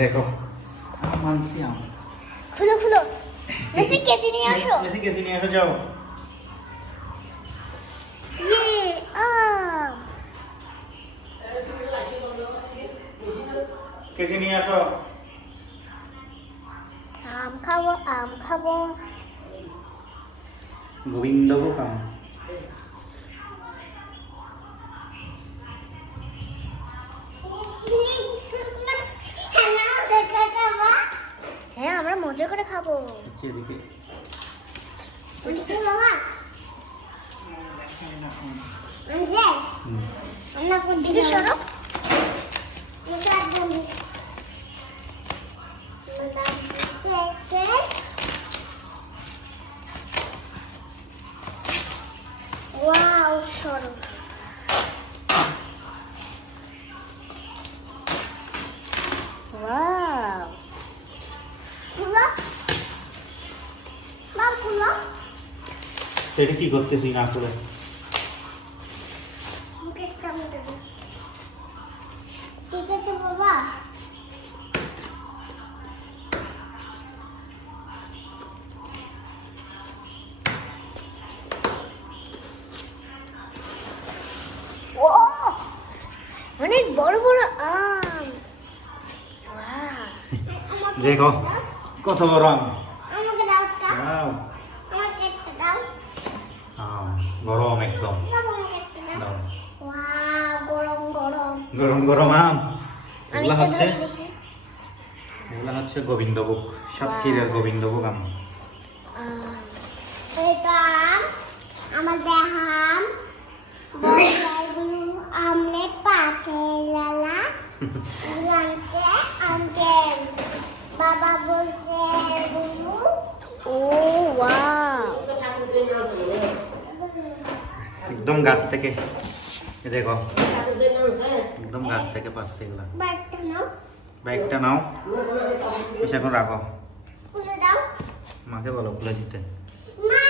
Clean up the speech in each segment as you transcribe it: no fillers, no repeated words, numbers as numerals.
দেখো মানছি আম। খুলো খুলো, মেসি কেচি নিয়ে আসো। মেসি কেচি নিয়ে আসো, যাও। আম কেচি নিয়ে আসো। আম খাবো, আম খাবো। গোবিন্দভোগ আম। হ্যাঁ, আমরা মজা করে খাবো। আচ্ছা, এদিকে ওদিকে বাবা দিকে সরো। ওয়াও, সরো। ওয়াও, খুলো বাবা, খুলো। এটা কি করতেছি না করে? ঠিক আছে বাবা। ও, অনেক বড় বড় আম। দেখো কত বড় আম। আমাকে দাও একটা। দাও। আমাকে একটা দাও। আম গরম একদম। বাবা, আমাকে একটা দাও। দাও। ওয়াও, গরম গরম। গরম গরম আম। আমি এগুলা তো হচ্ছে ধরে দেখি। এগুলা হচ্ছে গোবিন্দভোগ, সাতক্ষীরার গোবিন্দভোগ আম। এটা আম, আমাদের আম, বড়গুলো আমলেট পাতেলালা লাঞ্চে আঙ্কেল বাবা বলছে গুরু। ও ওয়াও, একদম গাছ থেকে, এ দেখো একদম গাছ থেকে পাচ্ছে এগুলা। ব্যাগটা নাও, ব্যাগটা নাও, এসে এখন রাখো। খুলে দাও। মাকে বলো খুলে দিতে। মা,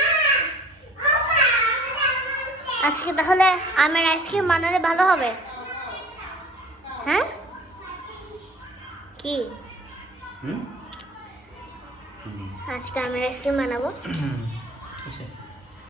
ও মা, আজকে তাহলে আমের আইসক্রিম বানালে ভালো হবে। হ্যাঁ, কি হুম আজকে আমের আইসক্রিম বানাবো। এসে